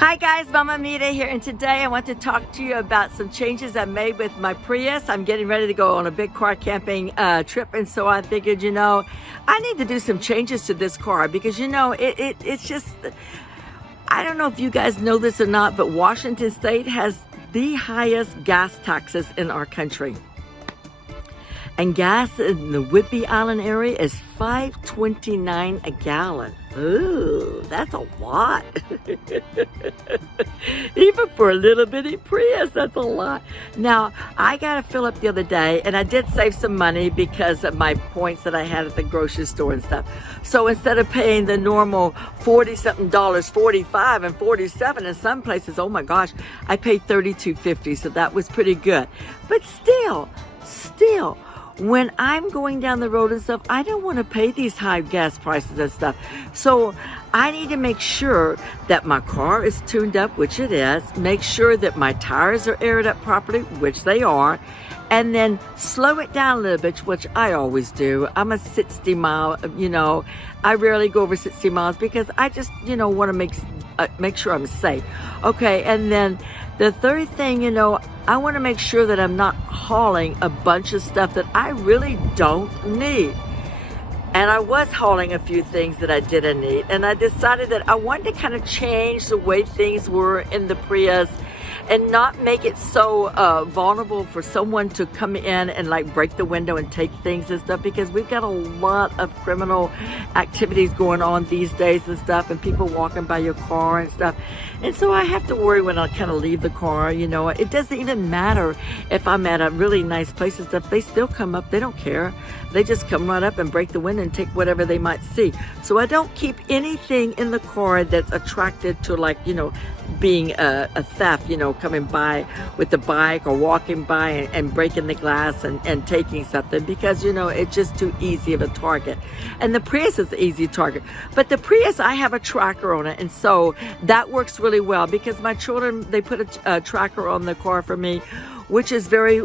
Hi guys, Mama Mita here, and today I want to talk to you about some changes I made with my Prius. I'm getting ready to go on a big car camping trip, and so I figured, I need to do some changes to this car because, it's just, I don't know if you guys know this or not, but Washington State has the highest gas taxes in our country. And gas in the Whidbey Island area is $5.29 a gallon. Ooh, that's a lot. Even for a little bitty Prius, that's a lot. Now, I got to fill up the other day, and I did save some money because of my points that I had at the grocery store and stuff. So instead of paying the normal $40-something, $45 and $47 in some places, oh my gosh, I paid $32.50, so that was pretty good. But still, when I'm going down the road and stuff, I don't want to pay these high gas prices and stuff. So I need to make sure that my car is tuned up, which it is. Make sure that my tires are aired up properly, which they are. And then slow it down a little bit, which I always do. I'm a 60 mile, I rarely go over 60 miles because I just, want to make sure I'm safe. Okay, and then the third thing, I want to make sure that I'm not hauling a bunch of stuff that I really don't need. And I was hauling a few things that I didn't need. And I decided that I wanted to kind of change the way things were in the Prius and not make it so vulnerable for someone to come in and like break the window and take things and stuff, because we've got a lot of criminal activities going on these days and stuff, and people walking by your car and stuff. And so I have to worry when I kind of leave the car, It doesn't even matter if I'm at a really nice place and stuff. They still come up. They don't care. They just come right up and break the window and take whatever they might see. So I don't keep anything in the car that's attracted to being a theft, coming by with the bike or walking by and breaking the glass and taking something, because, it's just too easy of a target. And the Prius is the easy target. But the Prius, I have a tracker on it, and so that works really well because my children, they put a tracker on the car for me, which is very,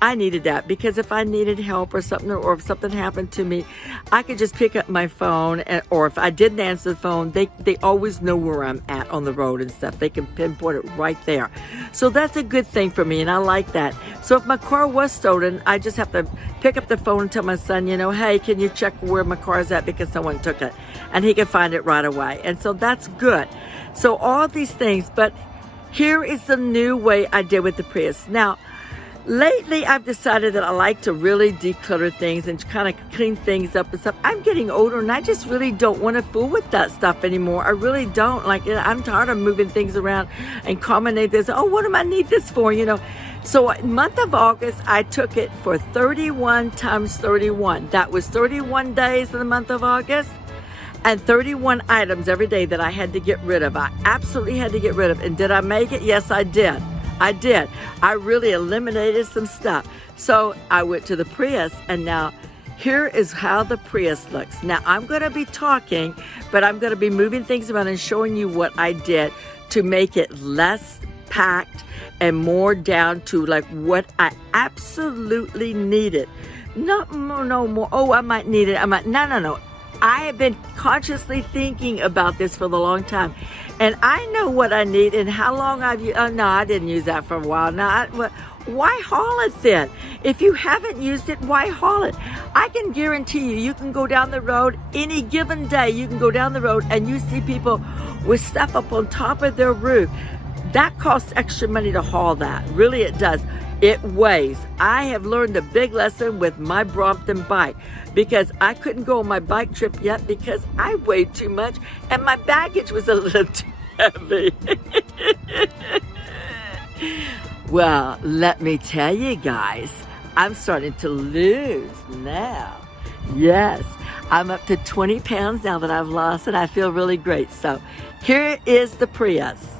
I needed that because if I needed help or something, or if something happened to me, I could just pick up my phone, or if I didn't answer the phone, they always know where I'm at on the road and stuff. They can pinpoint it right there. So that's a good thing for me, and I like that. So if my car was stolen, I just have to pick up the phone and tell my son, hey, can you check where my car is at because someone took it? And he can find it right away. And so that's good. So all these things, but here is the new way I did with the Prius. Now, lately I've decided that I like to really declutter things and kind of clean things up and stuff. I'm getting older and I just really don't want to fool with that stuff anymore. I really don't. I'm tired of moving things around and combinate this. Oh, what do I need this for, So month of August, I took it for 31 times 31. That was 31 days in the month of August. And 31 items every day that I had to get rid of. I absolutely had to get rid of. And did I make it? Yes, I did. I did. I really eliminated some stuff. So I went to the Prius, and now here is how the Prius looks. Now I'm going to be talking, but I'm going to be moving things around and showing you what I did to make it less packed and more down to like what I absolutely needed. No more. Oh, I might need it. No. I have been consciously thinking about this for the long time, and I know what I need and how long I've used. Oh, no, I didn't use that for a while. Why haul it then? If you haven't used it, why haul it? I can guarantee you can go down the road any given day. You can go down the road and you see people with stuff up on top of their roof. That costs extra money to haul that. Really, it does. It weighs. I have learned a big lesson with my Brompton bike because I couldn't go on my bike trip yet because I weighed too much and my baggage was a little too heavy. Well, let me tell you guys, I'm starting to lose now. Yes, I'm up to 20 pounds now that I've lost, and I feel really great. So here is the Prius.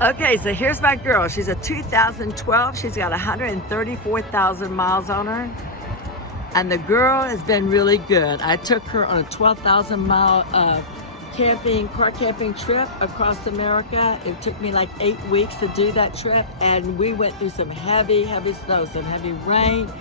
Okay, so here's my girl. She's a 2012. She's got 134,000 miles on her. And the girl has been really good. I took her on a 12,000 mile car camping trip across America. It took me like 8 weeks to do that trip. And we went through some heavy snow, some heavy rain.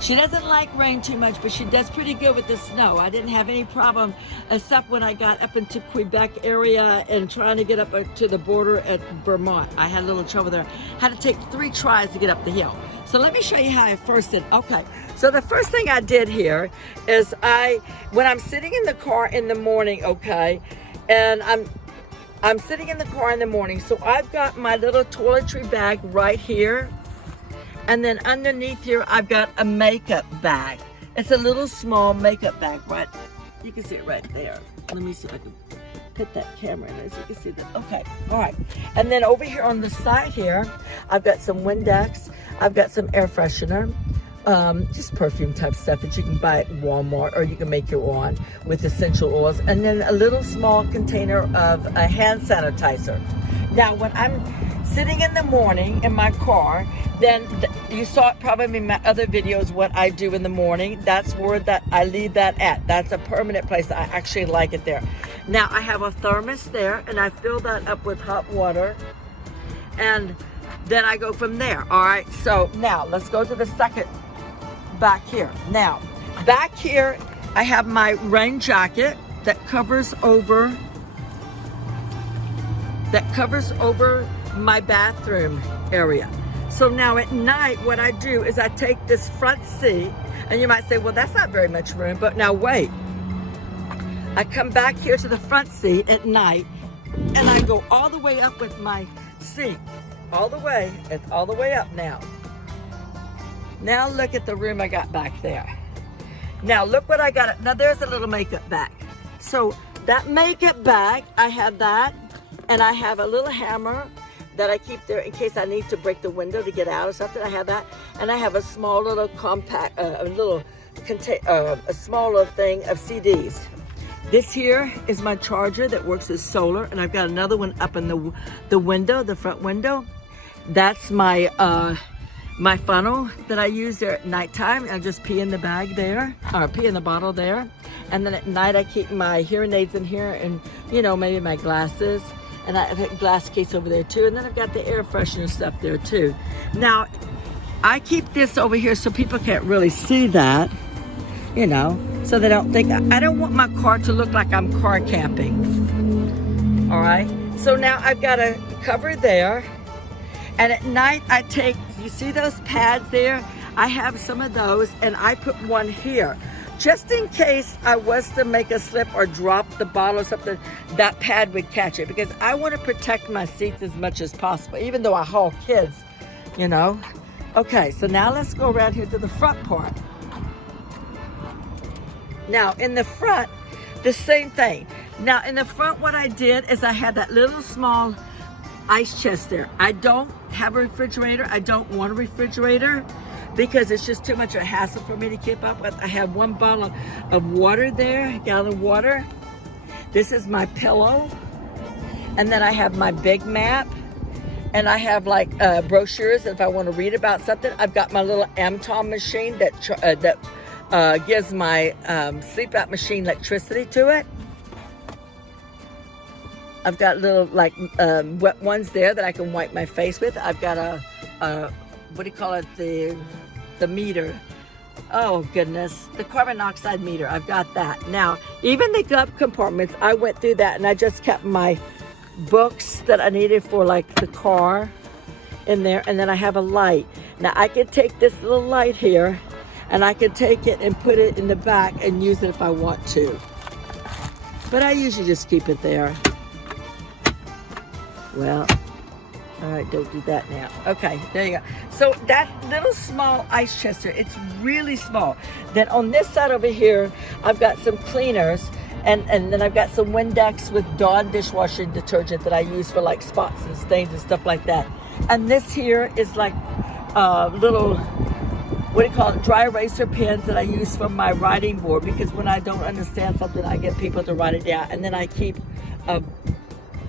She doesn't like rain too much, but she does pretty good with the snow. I didn't have any problem except when I got up into Quebec area and trying to get up to the border at Vermont. I had a little trouble there. Had to take 3 tries to get up the hill. So let me show you how I first did. Okay, so the first thing I did here is when I'm sitting in the car in the morning, okay, and I'm sitting in the car in the morning, so I've got my little toiletry bag right here, and then underneath here I've got a makeup bag. It's a little small makeup bag, right? You can see it right there. Let me see if I can put that camera in there so you can see that. Okay, all right. And then over here on the side here, I've got some Windex. I've got some air freshener, just perfume type stuff that you can buy at Walmart, or you can make your own with essential oils. And then a little small container of a hand sanitizer. Now, when I'm sitting in the morning in my car, then you saw it probably in my other videos what I do in the morning. That's where I leave that at. That's a permanent place. I actually like it there. Now, I have a thermos there, and I fill that up with hot water, and then I go from there. All right, so now let's go to the second back here. Now, back here, I have my rain jacket that covers over my bathroom area. So now at night, what I do is I take this front seat, and you might say, well, that's not very much room, but now wait. I come back here to the front seat at night, and I go all the way up with my seat. All the way, it's all the way up now. Now look at the room I got back there. Now look what I got. Now there's a little makeup bag. So that makeup bag, I have that, and I have a little hammer that I keep there in case I need to break the window to get out or something. I have that, and I have a small little compact, a small little thing of CDs. This here is my charger that works as solar, and I've got another one up in the window, the front window. That's my my funnel that I use there at nighttime. I just pee in the bag there, or pee in the bottle there. And then at night I keep my hearing aids in here, and maybe my glasses. And I have a glass case over there too. And then I've got the air freshener stuff there too. Now, I keep this over here so people can't really see that, so they don't think, I don't want my car to look like I'm car camping. All right, so now I've got a cover there. And at night I take, you see those pads there? I have some of those, and I put one here. Just in case I was to make a slip or drop the bottle or something, that pad would catch it, because I want to protect my seats as much as possible, even though I haul kids, Okay, so now let's go around here to the front part. Now, in the front, the same thing. Now, in the front, what I did is I had that little small ice chest there. I don't have a refrigerator. I don't want a refrigerator because it's just too much of a hassle for me to keep up with. I have one bottle of water there, a gallon of water. This is my pillow. And then I have my big map. And I have like brochures if I want to read about something. I've got my little MTOM machine that gives my sleep out machine electricity to it. I've got little wet ones there that I can wipe my face with. I've got a what do you call it, the meter. Oh goodness, the carbon monoxide meter. I've got that. Now, even the glove compartments, I went through that, and I just kept my books that I needed for the car in there, and then I have a light. Now I can take this little light here, and I can take it and put it in the back and use it if I want to. But I usually just keep it there. Well, all right, don't do that now. Okay, there you go. So that little small ice chest, it's really small. Then on this side over here, I've got some cleaners, and then I've got some Windex with Dawn dishwashing detergent that I use for spots and stains and stuff like that. And this here is little, what do you call it, dry eraser pens that I use for my writing board, because when I don't understand something, I get people to write it down, and then I keep a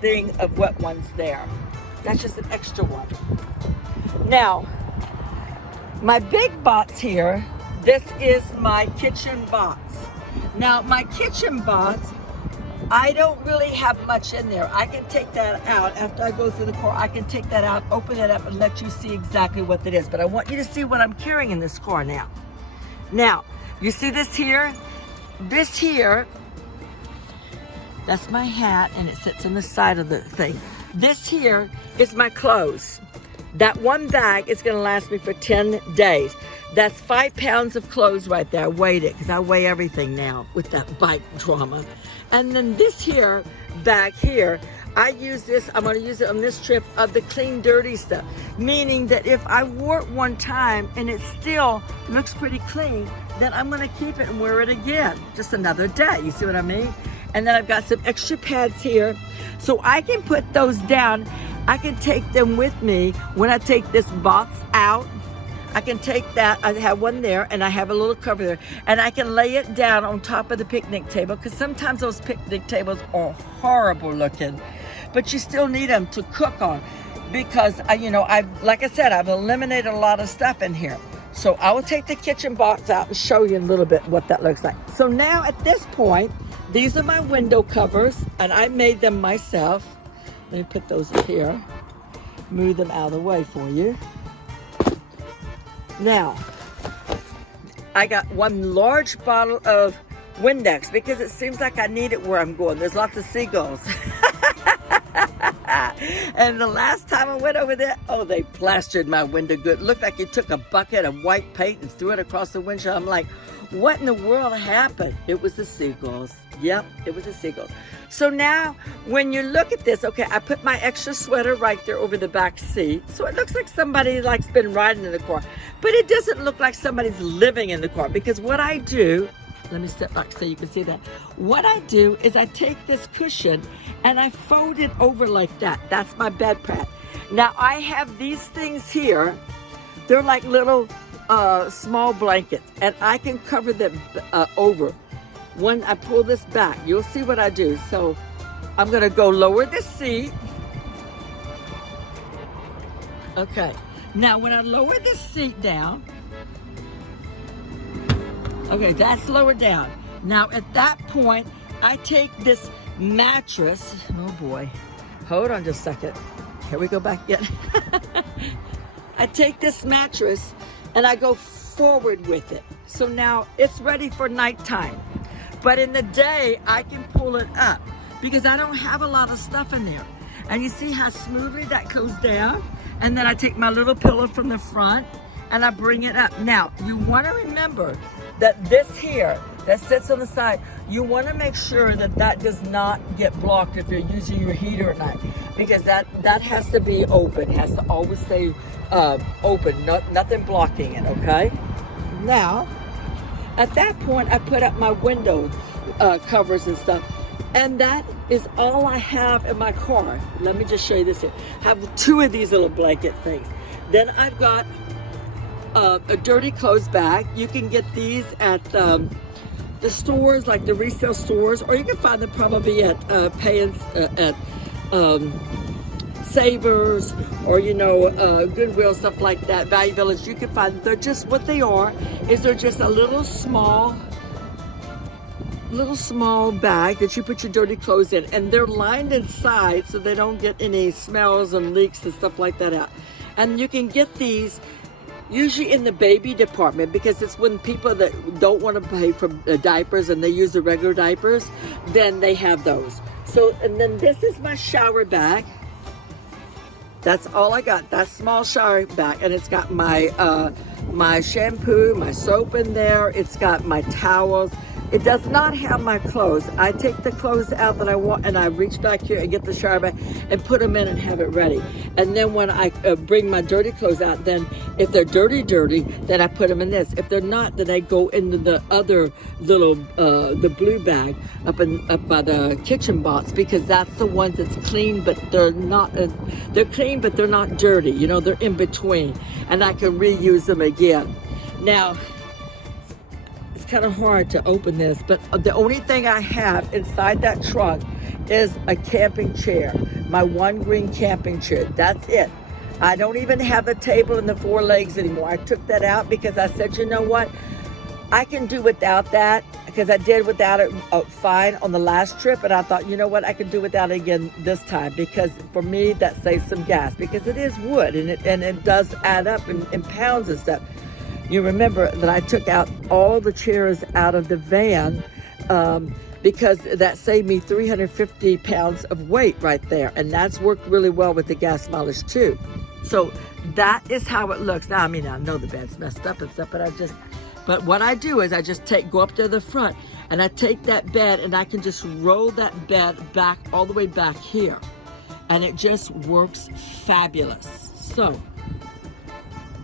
thing of wet ones there. That's just an extra one. Now, my big box here, this is my kitchen box. Now, my kitchen box, I don't really have much in there. I can take that out after I go through the car. I can take that out, open it up, and let you see exactly what it is. But I want you to see what I'm carrying in this car now. Now, you see this here? This here, that's my hat, and it sits on the side of the thing. This here is my clothes. That one bag is gonna last me for 10 days. That's 5 pounds of clothes right there. I weighed it, because I weigh everything now with that bike drama. And then this here, bag here, I use this, I'm gonna use it on this trip of the clean, dirty stuff. Meaning that if I wore it one time and it still looks pretty clean, then I'm gonna keep it and wear it again, just another day, you see what I mean? And then I've got some extra pads here, so I can put those down. I can take them with me when I take this box out. I can take that, I have one there, and I have a little cover there, and I can lay it down on top of the picnic table, because sometimes those picnic tables are horrible looking, but you still need them to cook on, because like I said, I've eliminated a lot of stuff in here. So I will take the kitchen box out and show you a little bit what that looks like. So now at this point, these are my window covers, and I made them myself. Let me put those here, move them out of the way for you. Now, I got one large bottle of Windex, because it seems like I need it where I'm going. There's lots of seagulls. And the last time I went over there, oh, they plastered my window good. It looked like you took a bucket of white paint and threw it across the windshield. I'm like, what in the world happened? It was the seagulls. Yep, it was the seagulls. So now, when you look at this, okay, I put my extra sweater right there over the back seat. So it looks like somebody like's been riding in the car. But it doesn't look like somebody's living in the car, because what I do, let me step back so you can see that. What I do is I take this cushion and I fold it over like that. That's my bed pad. Now I have these things here. They're like little small blankets, and I can cover them over. When I pull this back, you'll see what I do. So I'm gonna go lower the seat. Okay, now when I lower the seat down, okay, that's lowered down. Now at that point, I take this mattress, oh boy, hold on just a second. Here we go back again. I take this mattress and I go forward with it. So now it's ready for nighttime. But in the day, I can pull it up because I don't have a lot of stuff in there. And you see how smoothly that goes down? And then I take my little pillow from the front and I bring it up. Now, you want to remember that this here that sits on the side, you want to make sure that that does not get blocked if you're using your heater at night, because that has to be open. It has to always stay open, nothing blocking it, okay? Now, at that point, I put up my window covers and stuff, and that is all I have in my car. Let me just show you this here. I have 2 of these little blanket things. Then I've got a dirty clothes bag. You can get these at the stores, like the resale stores, or you can find them probably at Savers, or Goodwill, stuff like that, Value Village. You can find them. They're just what they are, is they're just a little small bag that you put your dirty clothes in, and they're lined inside so they don't get any smells and leaks and stuff like that out. And you can get these usually in the baby department, because it's when people that don't want to pay for diapers and they use the regular diapers, then they have those. So, and then this is my shower bag. That's all I got, that small shower bag, and it's got my my shampoo, my soap in there. It's got my towels. It does not have my clothes. I take the clothes out that I want, and I reach back here and get the shower bag and put them in and have it ready. And then when I bring my dirty clothes out, then if they're dirty, then I put them in this. If they're not, then I go into the other little, the blue bag up by the kitchen box, because that's the ones that's clean, but they're not, they're clean, but they're not dirty. They're in between, and I can reuse them again. Now, kind of hard to open this, but the only thing I have inside that trunk is a camping chair, my one green camping chair. That's it. I don't even have the table and the 4 legs anymore. I took that out because I said, you know what, I can do without that, because I did without it fine on the last trip, and I thought, you know what, I can do without it again this time, because for me that saves some gas, because it is wood and it does add up in pounds and stuff. You remember that I took out all the chairs out of the van because that saved me 350 pounds of weight right there. And that's worked really well with the gas mileage too. So that is how it looks. Now, I mean, I know the bed's messed up and stuff, but what I do is I just go up to the front and I take that bed and I can just roll that bed back all the way back here. And it just works fabulous. So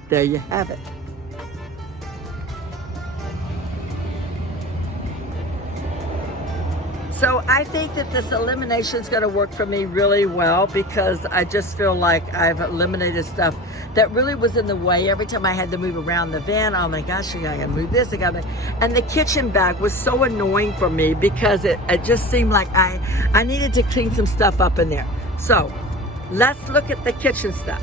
there you have it. So I think that this elimination is going to work for me really well because I just feel like I've eliminated stuff that really was in the way. Every time I had to move around the van, oh my gosh, I got to move this, and the kitchen bag was so annoying for me because it just seemed like I needed to clean some stuff up in there. So let's look at the kitchen stuff.